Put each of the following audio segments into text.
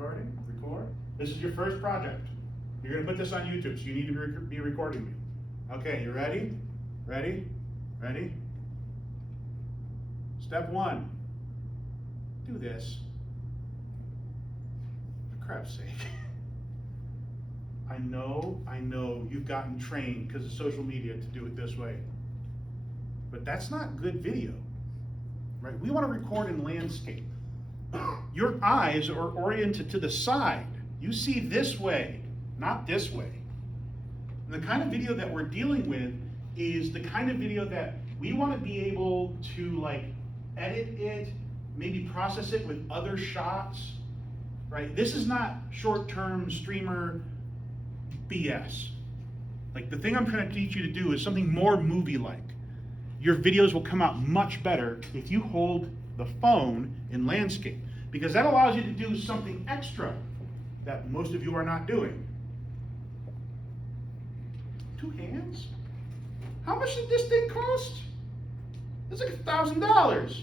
recording, record. This is your first project. You're gonna put this on YouTube, so you need to be recording me. Okay, you ready? Ready? Ready? Step one, do this. For crap's sake. I know you've gotten trained because of social media to do it this way, but that's not good video, right? We want to record in landscape. Your eyes are oriented to the side. You see this way, not this way. And the kind of video that we're dealing with is the kind of video that we want to be able to like edit it, maybe process it with other shots, right? This is not short-term streamer BS. Like the thing I'm trying to teach you to do is something more movie-like. Your videos will come out much better if you hold the phone in landscape, because that allows you to do something extra that most of you are not doing. 2 hands? How much did this thing cost? It's like $1,000.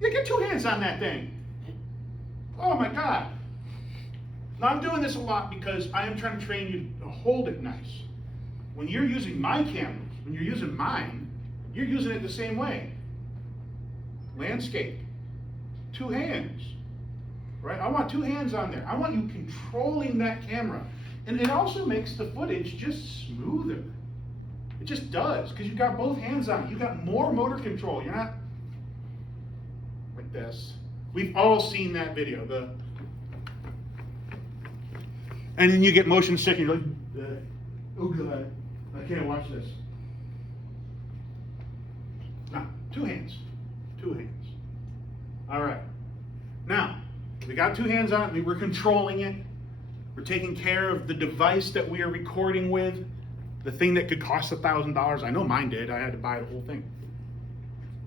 You get 2 hands on that thing. Oh my God. Now I'm doing this a lot because I am trying to train you to hold it nice. When you're using my cameras, when you're using mine, you're using it the same way. Landscape, 2 hands, right? I want 2 hands on there. I want you controlling that camera. And it also makes the footage just smoother. It just does, because you've got both hands on it. You've got more motor control. You're not like this. We've all seen that video. And then you get motion sick and you're like, oh God, I can't watch this. No, 2 hands. 2 hands. All right. Now, we got 2 hands on it. We're controlling it. We're taking care of the device that we are recording with. The thing that could cost $1,000. I know mine did. I had to buy the whole thing.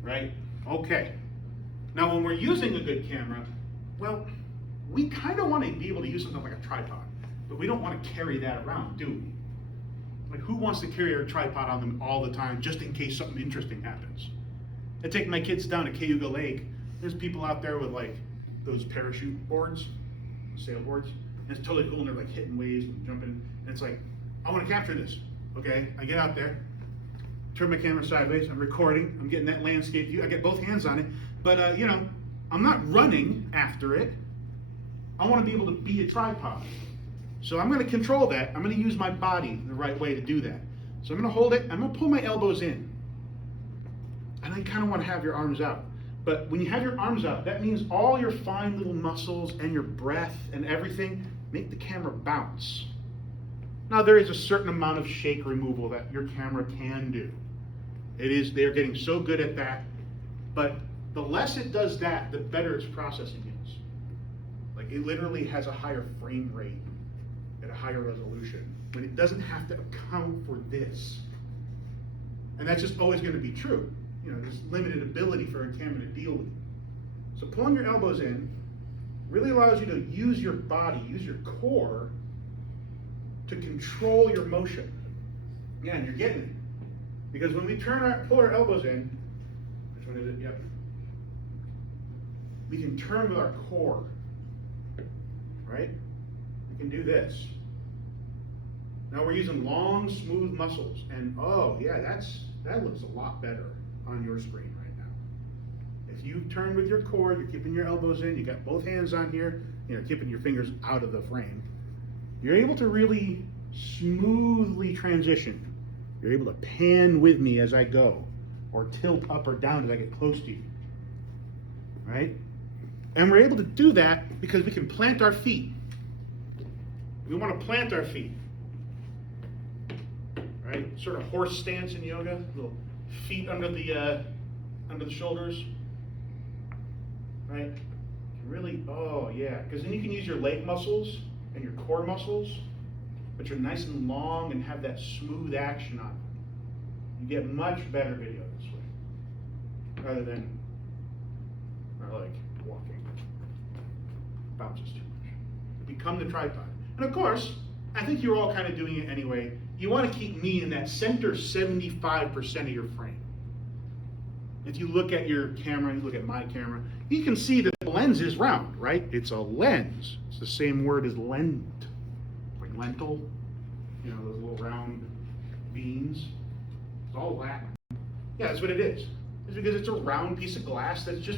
Right? Okay. Now, when we're using a good camera, well, we kind of want to be able to use something like a tripod, but we don't want to carry that around, do we? Like, who wants to carry a tripod on them all the time just in case something interesting happens? I take my kids down to Cayuga Lake. There's people out there with like those parachute boards, sailboards, and it's totally cool, and they're like hitting waves and jumping, and it's like, I want to capture this. Okay, I get out there, turn my camera sideways, I'm recording, I'm getting that landscape view, I get both hands on it, but you know, I'm not running after it. I want to be able to be a tripod. So I'm going to control that. I'm going to use my body the right way to do that. So I'm going to hold it, I'm going to pull my elbows in. And I kind of want to have your arms out. But when you have your arms out, that means all your fine little muscles and your breath and everything make the camera bounce. Now there is a certain amount of shake removal that your camera can do. They're getting so good at that, but the less it does that, the better its processing is. Like it literally has a higher frame rate at a higher resolution when it doesn't have to account for this. And that's just always going to be true. You know, there's limited ability for a camera to deal with. So pulling your elbows in really allows you to use your body, use your core to control your motion. Again, you're getting it. Because when we pull our elbows in, which one is it? Yep. We can turn with our core, right? We can do this. Now we're using long, smooth muscles, and oh yeah, that looks a lot better on your screen right now. If you turn with your core, you're keeping your elbows in, you got both hands on here, you know, keeping your fingers out of the frame, you're able to really smoothly transition. You're able to pan with me as I go, or tilt up or down as I get close to you, right? And we're able to do that because we can plant our feet. We want to plant our feet, right? Sort of horse stance in yoga, little feet under the shoulders, right? Really, oh yeah, because then you can use your leg muscles and your core muscles, but you're nice and long and have that smooth action on it. You get much better video this way, rather than like walking. Bounces too much. Become the tripod. And of course, I think you're all kind of doing it anyway. You want to keep me in that center 75% of your frame. If you look at your camera, you look at my camera, you can see that the lens lens is round, right? It's a lens. It's the same word as lent, like lentil, you know, those little round beans. It's all Latin. Yeah, that's what it is. It's because it's a round piece of glass that's just